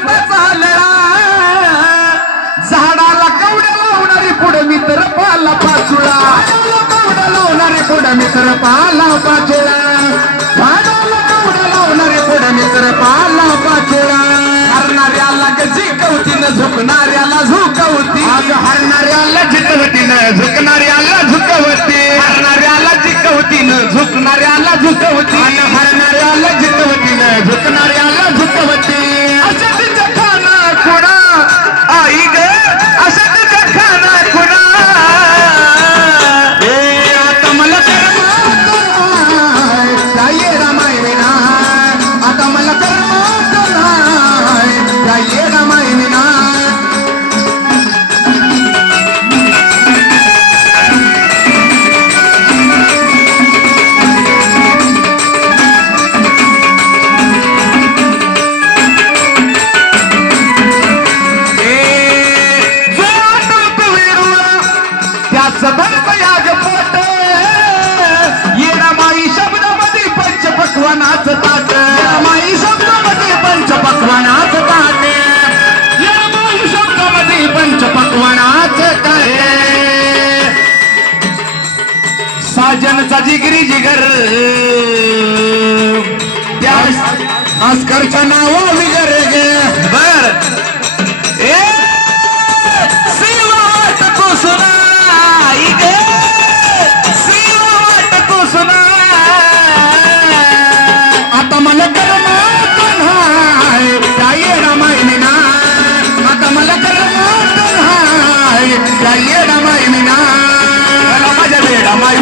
स्वतःचा लळा झाडाला कवड्या लावणारी पुढे मित्र पाला पाचुळा कवड्या लावणारी पुढे मित्र पाला पाचुळा झाडाला कवड्या लावणारी पुढे मित्र पाला पाचुळा हरणाऱ्याला जिकवतीनं झुकणाऱ्याला झुकवती हरणाऱ्याला जिकवतीनं झुकणाऱ्याला झुकवती हरणाऱ्याला जिकवतीनं झुकणाऱ्याला झुकवती हरणाऱ्याला जिकवतीनं झुकणाऱ्याला झुकवती अशा तिच्या खाना खुणा आई ग अशा तिच्या खाना खुणा आता मला काय रामाय विना आता मला ये रामाय विना त्याच बलपयाग पोट ये रामाई शब्दामध्ये पंचपक्वानाचं ताट रामाई शब्दामध्ये पंचपक्वानाचं ताट ये रामाई शब्दामध्ये पंचपक्वानाचं ताट साजनचा जिगरी जिगर त्या अस्करच्या नावा विगर गे बर ए सेवा वाटतो सुना आता मला करमातून हाय काय रामाय विना आता मला करमातून हाय काय रामाय विना माझ्या वेळा माय